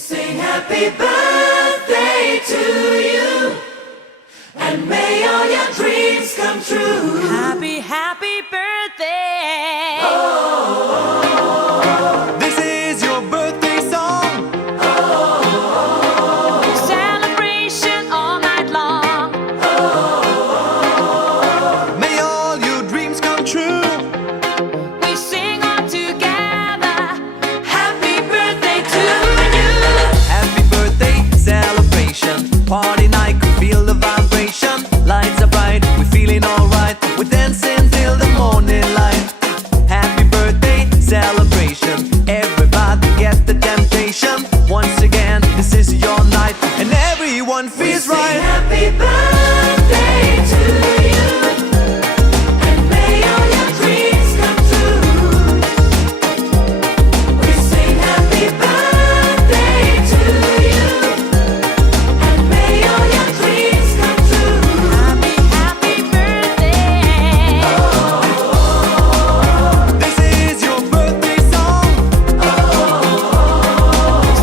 sing happy birthday to you, and may all your dreams come true. Happy, happy birthday. This is your birthday song. Celebration all night long. May all your dreams come true. We sing all together. Happy birthday to you. Happy birthday celebration. Party night, we feel the vibration. Lights are bright, we're feeling alright. We're dancing till the morning light. Happy birthday celebration. Everybody get the temptation. Once again, this is your night, and everyone feels Sing right. happy birthday to you, and may all your dreams come true. We sing happy birthday to you, and may all your dreams come true. Happy, happy birthday. This is your birthday song.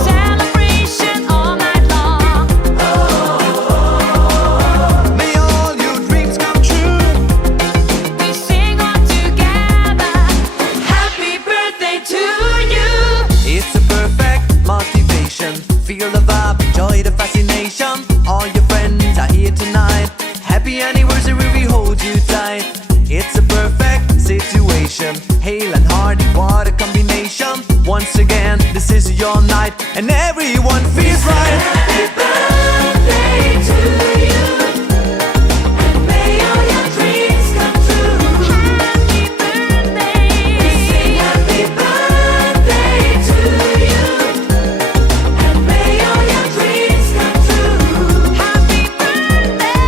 Celebration all night long. May all your dreams come true. We sing all together. Happy birthday to you. It's a perfect motivation. Feel the vibe, enjoy the fascination. All your friends are here tonight. Happy anniversary, we hold you tight. It's a perfect situation. Hale and Hardy, what a combination. Once again, this is your night, and everyone feels right. Happy birthday to you, and may all your dreams come true. Happy birthday. Sing happy birthday to you, and may all your dreams come true. Happy birthday.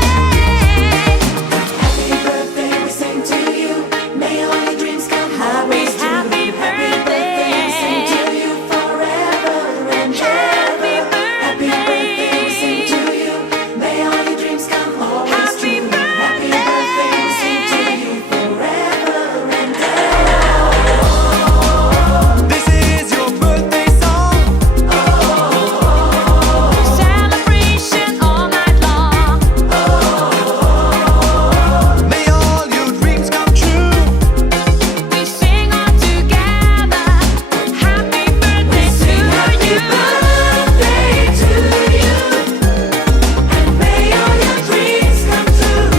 Happy birthday, we sing to you. May all your dreams come always true. Happy birthday, we sing to you forever and Happy ever. Happy birthday, we sing to you. May all your dreams come always Happy true. birthday. Happy birthday, we sing to you forever and ever. This is your birthday song. Celebration all night long. May all your dreams come true. We sing all together. Happy birthday to Happy you. birthday to you, and may all your dreams come true.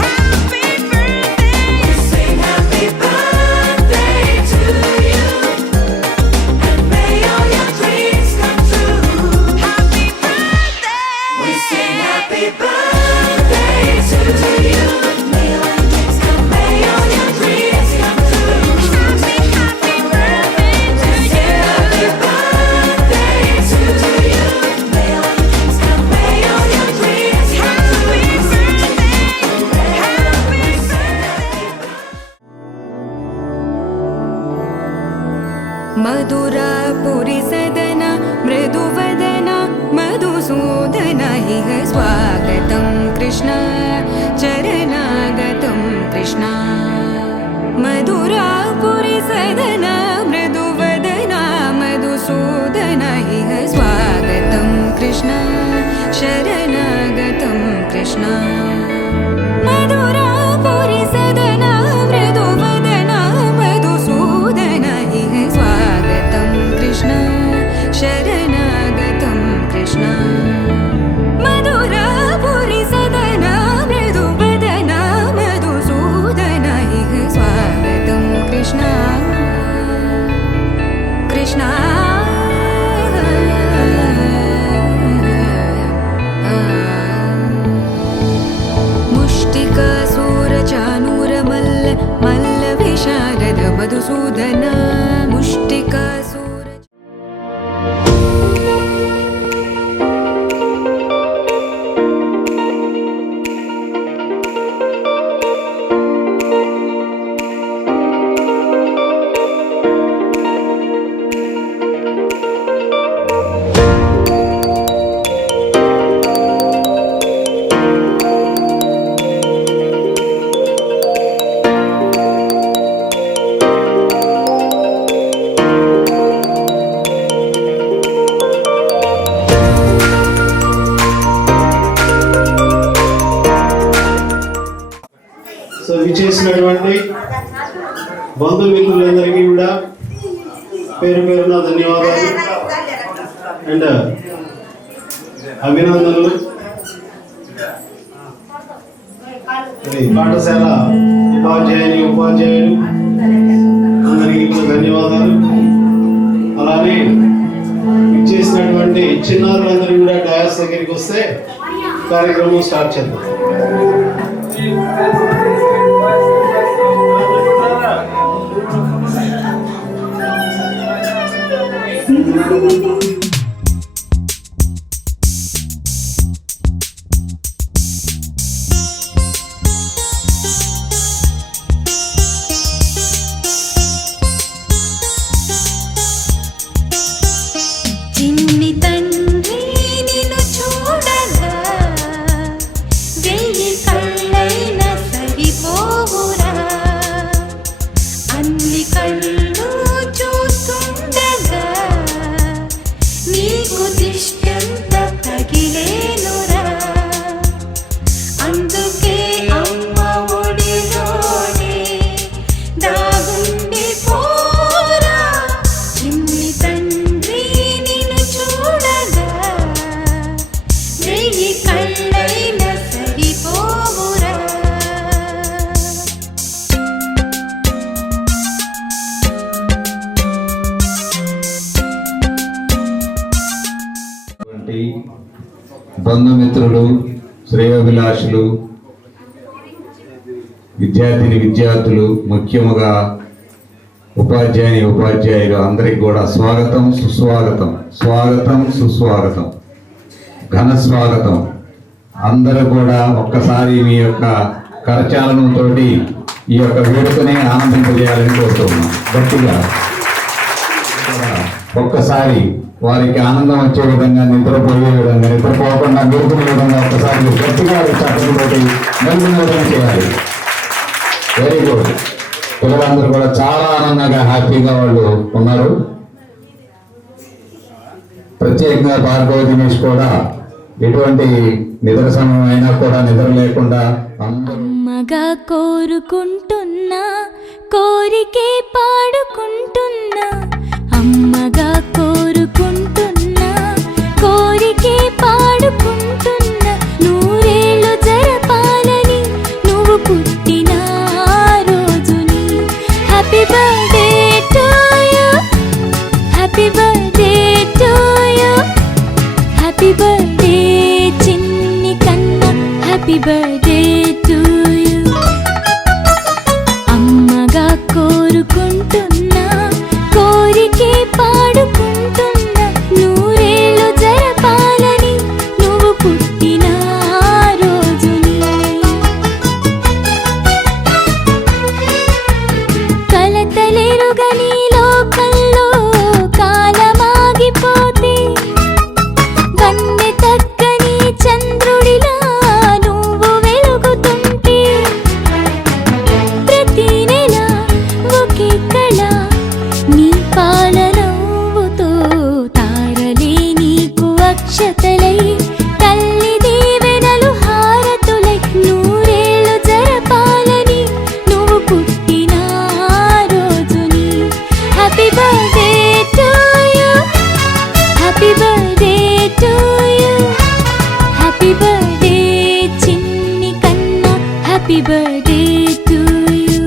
Happy birthday. Sing happy birthday to you, and may all your dreams come true. Happy birthday. We sing happy birthday to you. May all your dreams come, may all your dreams come true. Happy, happy birthday to Happy you. birthday to you. May all your dreams come, may all your dreams come Happy true. birthday. Happy birthday. मधुरापुरी सदन मृदुवदन मधुसूदन इह स्वागतं कृष्ण चरणागतं कृष्ण मधुरापुरी सदन मृदुवदन मधुसूदन इह स्वागतं कृष्ण शरणागतं कृष्ण मधुरापुरी सदन मृदुवदन मधुसूदन इह स्वागतं कृष्ण शरणागतं कृष्ण मधुरापुरी सदन मृदुवदन मधुसूदन इह स्वागतं कृष्ण कृष्ण मुष्टिकासूरचानूरमल्ल मल्लविशारद मधुसूदन मुष्टिकासूर విచ్చేసినటువంటి బంధుమిత్రులందరికీ కూడా పేరు పేరున ధన్యవాదాలు అండ్ అభినందనలు. పాఠశాల ఉపాధ్యాయులు అందరికీ కూడా ధన్యవాదాలు. అలానే ఇచ్చేసినటువంటి చిన్నారులందరూ కూడా డయాస్ దగ్గరికి వస్తే కార్యక్రమం స్టార్ట్ చేద్దాం. చిన్ని తండ్రి నిన్ను చూడగా వెయ్యి కళ్ళైన సరిపోవురా, అన్ని కళ్ళు చూస్తుండగా నీకు దిష్టంత తగిలేనురా. అందుకే అమ్మ ఒడిలోనే దాగుండి పోరా, చిన్ని తండ్రి నిన్ను చూడగా వెయ్యి కళ్ళైన సరిపోవురా. బంధుమిత్రులు, శ్రేయోభిలాషులు, విద్యార్థులు, ముఖ్యముగా ఉపాధ్యాయులు అందరికి కూడా స్వాగతం, సుస్వాగతం, ఘన స్వాగతం. అందరూ కూడా ఒక్కసారి మీ యొక్క కరచాలనంతో ఈ యొక్క వేడుకని ఆనందింపజేయాలని కోరుతున్నాం. గట్టిగా ఒక్కసారి వారికి ఆనందం వచ్చే విధంగా, నిద్రపోయే విధంగా, నిద్రపోకుండా మేలుకునే విధంగా ఒక్కసారి గట్టిగా చక్కటి మెరుగున విధంగా చేయాలి. Very good. పిల్లలందరూ కూడా చాలా ఆనందంగా, హ్యాపీగా వాళ్ళు ఉన్నారు. ప్రత్యేకంగా భార్గవ దినేష్ కూడా ఎటువంటి నిద్ర సమయం అయినా కూడా నిద్ర లేకుండా అందరూ అమ్మగా కోరుకుంటున్నా, కోరికే పాడుకుంటున్నా, అమ్మగా కోరుకుంటున్నా, కోరికే పాడుకుంటున్నా, నూరేళ్ళు జరపాలని నువ్వు పుట్టిన రోజుని. Happy birthday to you, happy birthday to you, happy birthday చిన్ని కన్నా, హ్యాపీ బర్త్డే టు యు. అమ్మగా కోరుకుంటున్నా, కోరికే పాడుకుంటున్నా, నూరేళ్ళు జరపాలని నువ్వు పుట్టిన రోజుని. కలతలెరుగని లోకంలో కాలమాగిపోతే, వన్నె తగ్గని చంద్రుడిలా నువ్వు వెలుగుతుంటే, ప్రతి నెల ఒకే కళ నీ పాలనవ్వుతో, తారలే నీకు అక్షతలై, తల్లి దీవెనలు హారతులై, నూరేళ్ళు జరపాలని నువ్వు పుట్టిన రోజుని. Happy birthday to you, happy birthday to you, happy birthday చిన్ని కన్నా, హ్యాపీ బర్త్డే టు యు.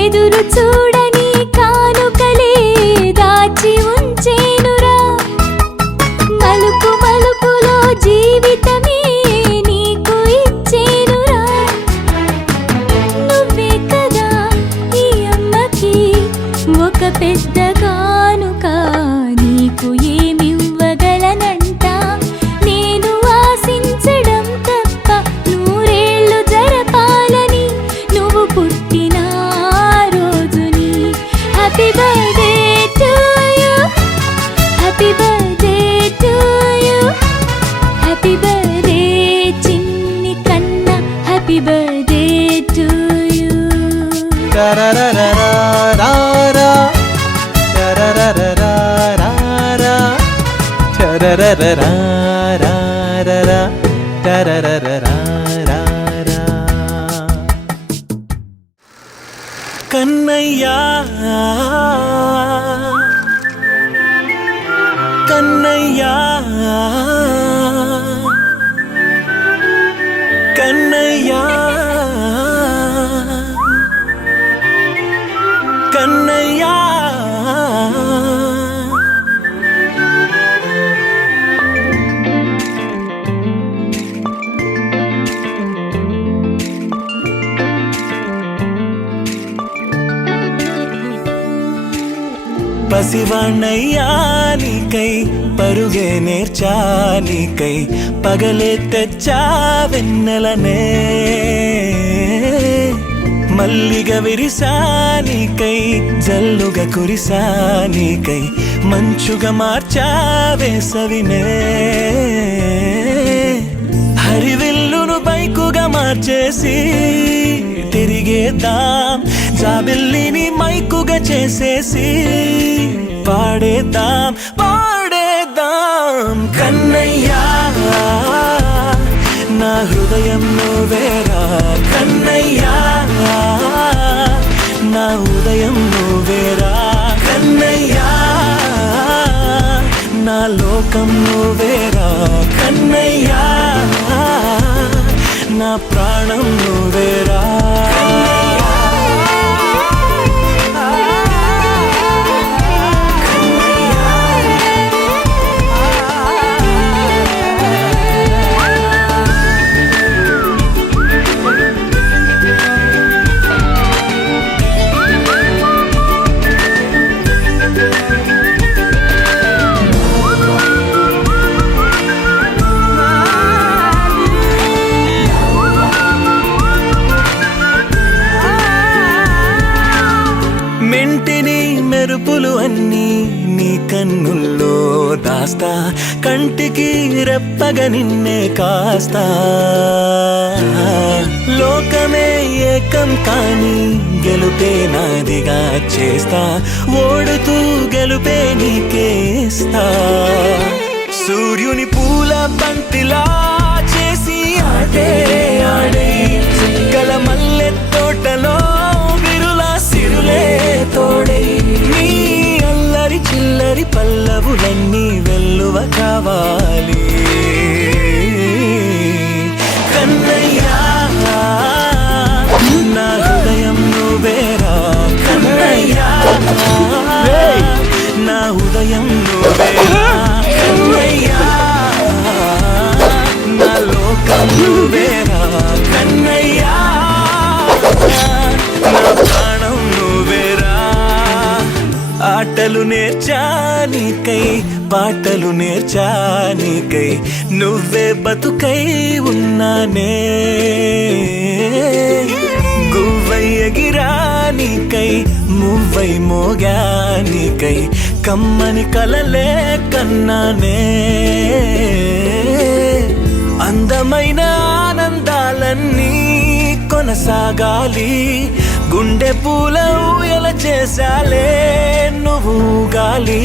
ఎదురు చూడని కానుకలే దాచి ఉంచేనురా, మలుపు మలుపులో జీవితమే నీకు ఇచ్చేనురా. నువ్వే కదా ఈ అమ్మకి ఒక పెద్ద కానుక, నీకు ఏమివ్వగలనంట. కన్నయ్యా కన్నయ్యా కన్నయ్యా కన్నయ్యా పసివాణ్ణయ్యా నీకై పరుగే నేర్చా నీకై పగలే తెచ్చా వెన్నెలనే మల్లిగ విరిసా నీకై జల్లుగా కురిసా నీకై మంచుగా మార్చా వేసవినే హరివిల్లును బైకుగా మార్చేసి తిరిగేద్దాం జాబిల్లిని మైకుగా చేసేసి పాడేద్దాం పాడేద్దాం కన్నయ్యా నా హృదయం నువ్వేరా కన్నయ్యా నా ఉదయం నువ్వేరా కన్నయ్యా నా లోకం నువ్వేరా కన్నయ్యా నా ప్రాణం నువ్వేరా మెంటిని మెరుపులు అన్నీ నీ కన్నుల్లో దాస్తా కంటికి రెప్పగా నిన్నే కాస్తా లోకమే ఏకం కాని గెలుపే నాదిగా చేస్తా ఓడుతూ గెలుపే నీకేస్తా సూర్యుని పూల బంతిలా చేసి ఆడే ఆడే చుక్కల మల్లె తోటలో సిరులే తోడై నీ అల్లరి చిల్లరి పల్లవులన్నీ వెల్లువ కావాలి కన్నయ్యా నా హృదయం నువ్వేరా కన్నయ్యా నా ఉదయం నువ్వేరా కన్నయ్యా నా లోకం నువ్వేరా కన్నయ్యా నా ప్రాణం నువ్వేరా ఆటలు నేర్చా నీకై పాటలు నేర్చా నీకై నువ్వే బతుకై ఉన్నానే గువ్వై ఎగిరా నీకై మువ్వై మోగా నీకై కమ్మని కలలే కన్నానే అందమైన ఆనందాలన్నీ కొనసాగాలి గుండె పూల ఊయల చేసాలే నువ్వు ఊగాలి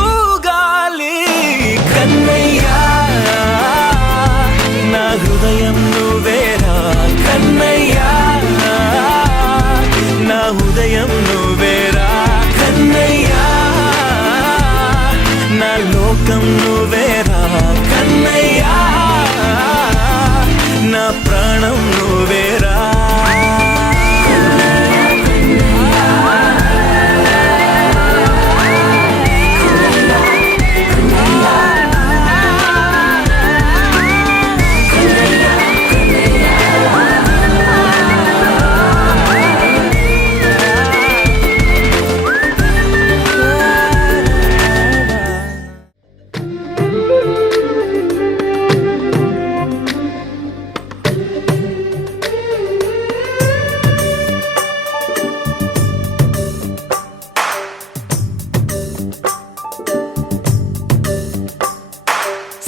ఊగాలి కన్నయ్యా నా హృదయం నువ్వేరా కన్నయ్యా నా ఉదయం నువ్వేరా కన్నయ్యా నా లోకం నువ్వేరా కన్నయ్యా నా ప్రాణం నువ్వేరా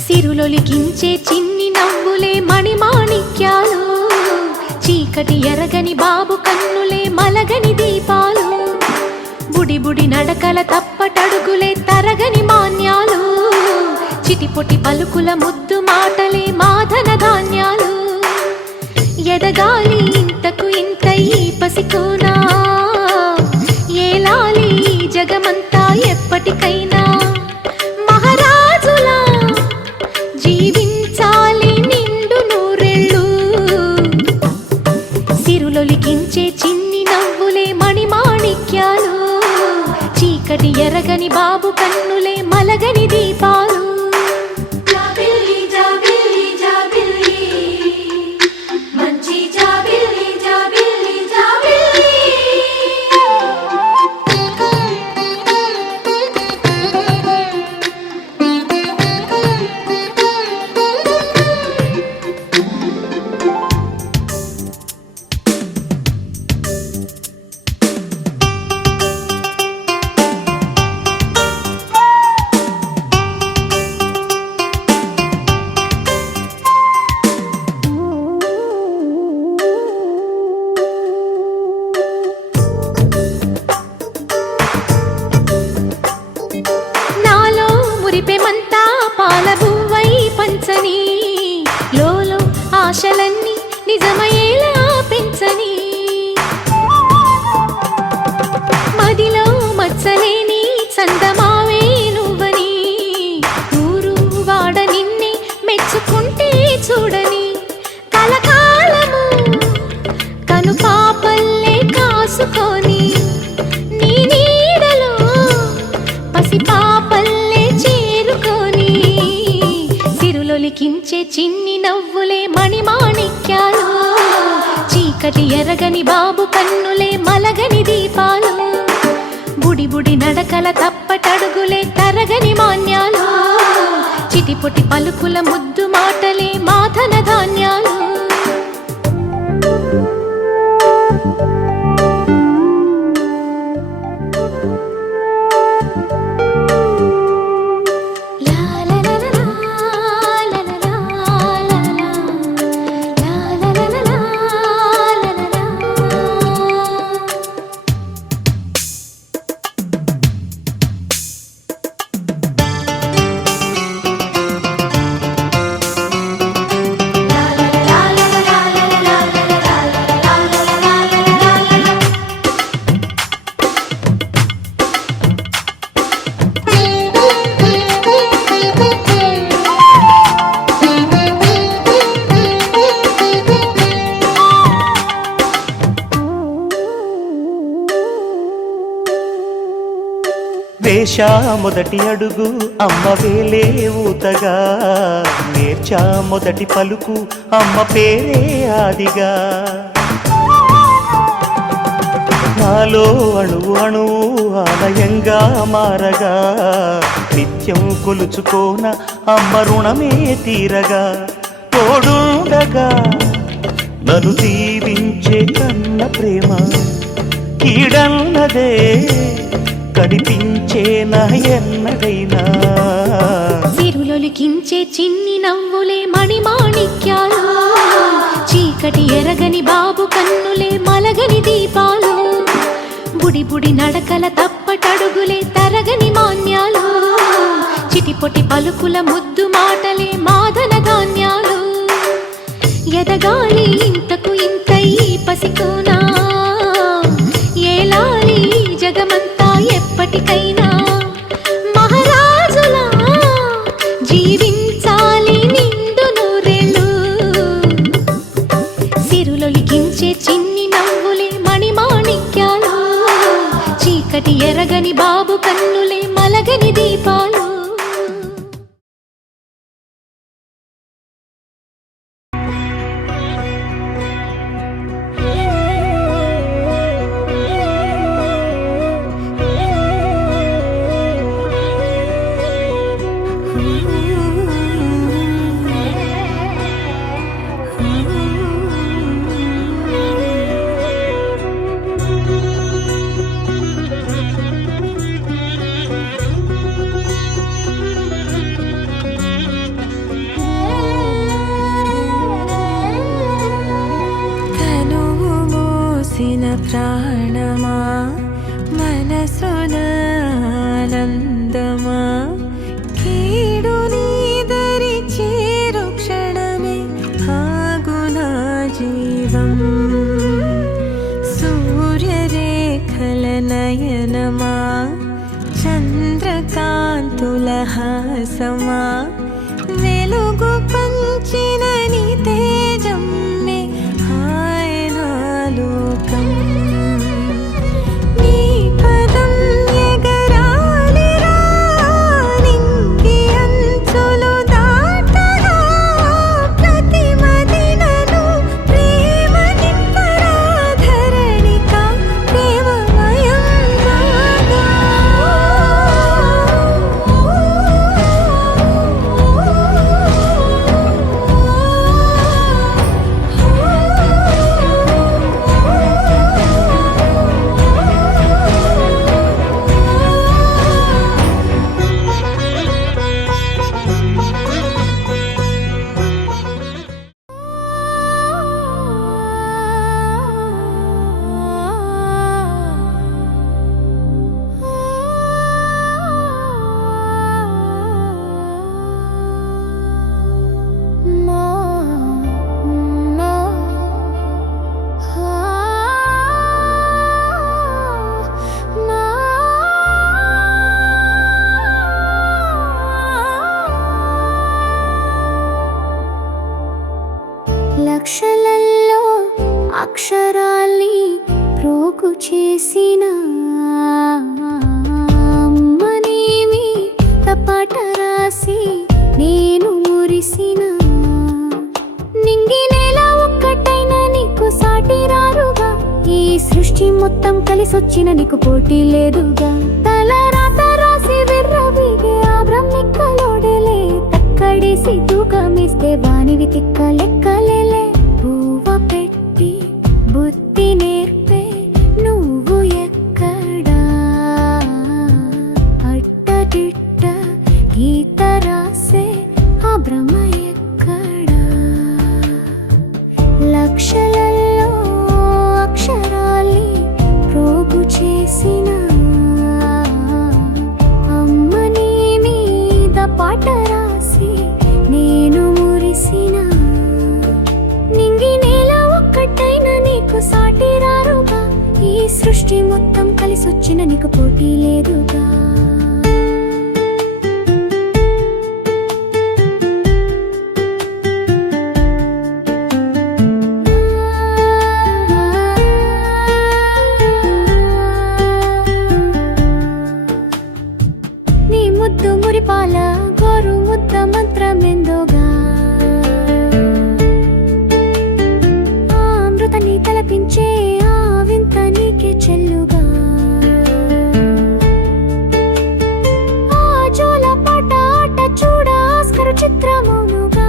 సిరులొలికించే చిన్ని నవ్వులే మణిమాణిక్యాలు చీకటి ఎరగని బాబు కన్నులే మలగని దీపాలు, బుడి బుడి నడకల తప్పటడుగులే తరగని మాన్యాలు, చిటిపొటి పలుకుల ముద్దు మాటలే మాధన ధాన్యాలు. ఎదగాలి ఇంతకు ఇంత ఈ పసికోనా, ఏలాలి ఈ జగమంతా ఎప్పటికైనా, మహారాజులా జీవించాలి నిండు నూరెళ్ళు. సిరులొలికించే చిన్ని నవ్వులే మణిమాణిక్యాలు, చీకటి ఎరగని బాబు కన్నులే మలగని దీపాలు. జాబిల్లి జాబిల్లి జాబిల్లి మంచి జాబిల్లి జాబిల్లి జాబిల్లి. నాలో మురిపెమంతా పాల బువ్వై పంచని, లోలో ఆశలన్నీ నిజమయ్యేలా పెంచని, మదిలో మచ్చలేని చందమావే నువ్వని, ఊరు వాడ నిన్నే మెచ్చుకుంటే చూడని, కలకాలము కను పాపల్లే కాసుకొని, నీ నీడలో పసి పాపల్లే చేరుకొని, సిరులొలికించే చిన్ని నవ్వులే మణిమాణిక్యాలు, చీకటి ఎరగని బాబు కన్నులే మలగని దీపాలు, బుడి బుడి నడకల తప్పటడుగులే తరగని మాన్యాలు, చిటిపొటి పలుకుల ముద్దు మాటలే మాధన ధాన్యాలు. లా లా లా లా లా లా లా లా లా లా లా లా లా. వేశా మొదటి అడుగు అమ్మ వేలే ఊతగా, నేర్చా మొదటి పలుకు అమ్మ పేరే ఆదిగా, నాలో అణువు అణువు ఆలయంగా మారగా, నిత్యం కొలుచుకోన అమ్మ రుణమే తీరగా, తోడుండగా నన్ను దీవించే కన్న ప్రేమ కీడన్నదే కనిపించేనా ఎన్నడైనా. సిరులొలికించే చిన్ని నవ్వులే మణిమాణిక్యాలు, చీకటి ఎరగని బాబు కన్నులే మలగని దీపాలు, బుడి బుడి నడకల తప్పటడుగులే తరగని మాన్యాలు, చిటిపొటి పలుకుల ముద్దు మాటలే మాధన ధాన్యాలు. ఎదగాలి ఇంతకు ఇంత ఈ పసికోనా, ఏలాలి ఈ జగమంతా ఎప్పటికైనా, మహారాజులా జీవించాలి నిండు నూరెళ్ళు. సిరులొలికించే చిన్ని నవ్వులే మణిమాణిక్యాలు, చీకటి ఎరగని బాబు కన్నులే మలగని దీపాలు. త్రాణమా మనసునానందమా కీడు నీదరి చేరు క్షణమే ఆగునా జీవం సూర్యరేఖల నయనమా చంద్రకాంతుల హాసమా వెలుగు పంచిన నీ తేజమ్మే హాయనాలోకం నీ పదం ఎగరాలిరా నింగి అంచులు దాటగా ప్రతి మదినను ప్రేమ నింపరా ధరణిక ప్రేమమయం రాగా లక్షలలో అక్షరాల్ని ప్రోగు చేసిన అమ్మనేమి తపాట రాసి నేను మురిసిన నింగి నేల ఒక్కటైన నీకు సాటి రారుగా ఈ సృష్టి మొత్తం కలిసొచ్చిన నీకు పోటీ లేదుగా తల రాత రాసి విర్రవీగే ఆ బ్రహ్మిక్కలోడలే తక్కడేసి తూకమిస్తే వానివి తిక్క లెక్కలేలే పువ్వ పెట్టి బుద్ధి నేర్పే నువ్వు ఎక్కడా అట్టదిట్ట గీత రాసే ఆ బ్రహ్మ ఎక్కడా లక్షలలో అక్షరాల్ని ప్రోగు చేసిన అమ్మని మీద పాట రాసి నేను మురిసిన నింగి నేల ఒక్కటైన నీకు సాటి రారుగా ఈ సృష్టి మొత్తం కలిసొచ్చిన నీకు పోటీ లేదుగా నీ ముద్దు మురిపాల గోరు ముద్ద మంత్రమెందోగా ఆ అమృతని తలపించే ఆ వింత నీకే చెల్లుగా ఆ జోల పాట ఆట చూడ ఆస్కరు చిత్రమౌనుగా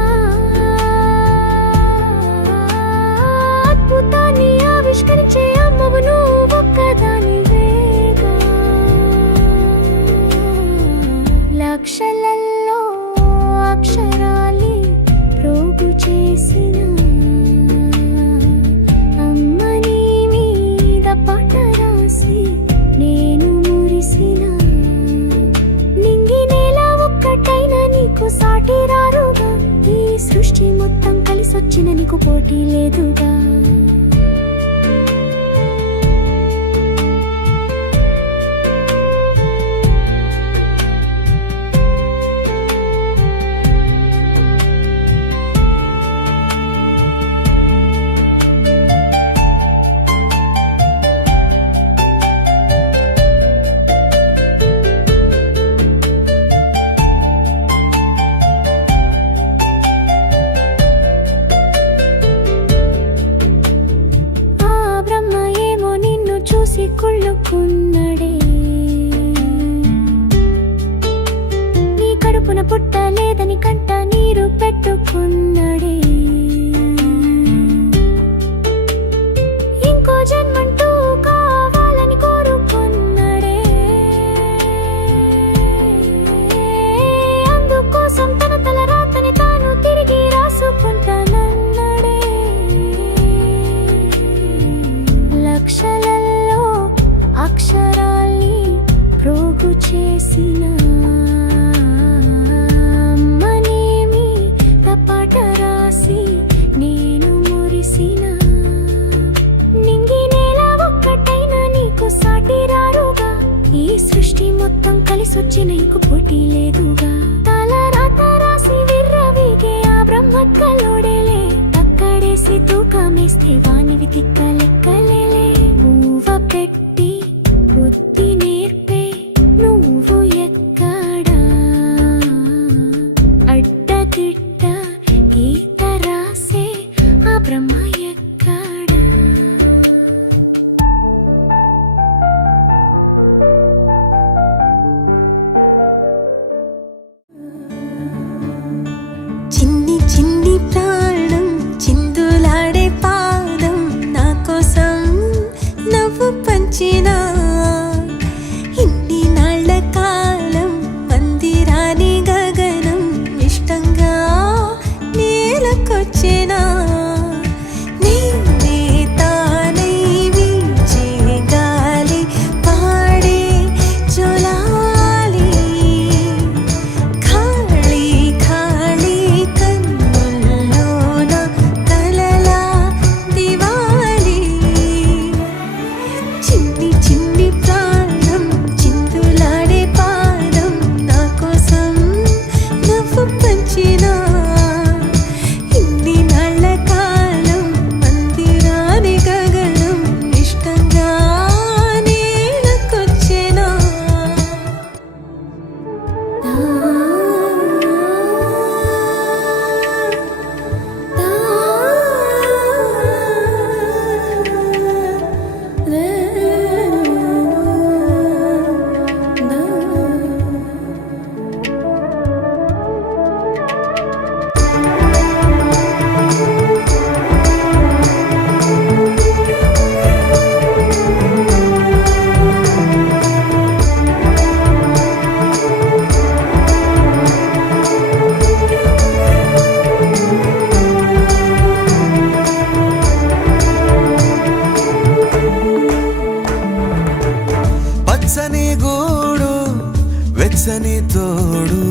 అద్భుతాన్ని ఆవిష్కరించే అమ్మవు నువ్వు ఒక్కదానివేగా లక్షలలో అక్షరాల్ని ప్రోగు చేసిన అమ్మని మీద పాట రాసి నేను మురిసిన నింగి నేల ఒక్కటైన నీకు సాటి రారుగా ఈ సృష్టి మొత్తం కలిసొచ్చిన నీకు పోటీ లేదుగా ఆ బ్రహ్మ ఏమో నిన్ను చూసి కుళ్ళుకున్నడే నీ కడుపున పుట్టలేదని కంట నీరు పెట్టుకున్నడే ఇంకో జన్మంటూ కావాలని కోరుకున్నడే అందుకోసం తన తల రాతని తాను తిరిగి రాసుకుంటానన్నడే లక్షల చేసిన అమ్మనేమి తపాట రాసి నేను మురిసిన నింగి నేల ఒక్కటైన నీకు సాటి రారుగా ఈ సృష్టి మొత్తం కలిసొచ్చి నీకు పోటీ లేదుగా తల రాత రాసి విర్రవీగే ఆ బ్రహ్మక్కలోడేలే అక్కడేసి తూకమేస్తే వానివి తిక్క లెక్కలేలే బూవ పెట్టి బుద్ధి నేర్పే నువ్వు ఎక్కడా అడ్డదిడ్డ గీత రాసే ఆ బ్రహ్మ ఎక్కడా చిన్ని చిన్ని ప్రాణం చిందులాడే పాదం నా కోసం నవ్వు పంచిన ఇన్ని నాళ్ళ కాలం మందిరాని గగనం ఇష్టంగా నేలకొచ్చేనా నేనే తానై వీచే గాలి పాడే జోలాలి ఖాళీ ఖాళీ కన్నుల్లోన కలలా దివాలి చిన్ని చిన్ని ప్రాణం చిందులాడే పాదం నా కోసం నవ్వు పంచినా ఇన్ని నాళ్ళ కాలం మందిరాని గగనం ఇష్టంగా నేలకొచ్చేనా పచ్చని గూడు వెచ్చని తోడు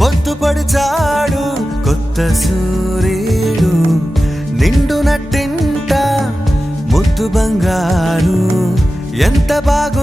పొద్దుపడి చాడు కొత్త సూర్యుడు నిండు నట్టింట ముద్దు బంగారు ఎంత బాగా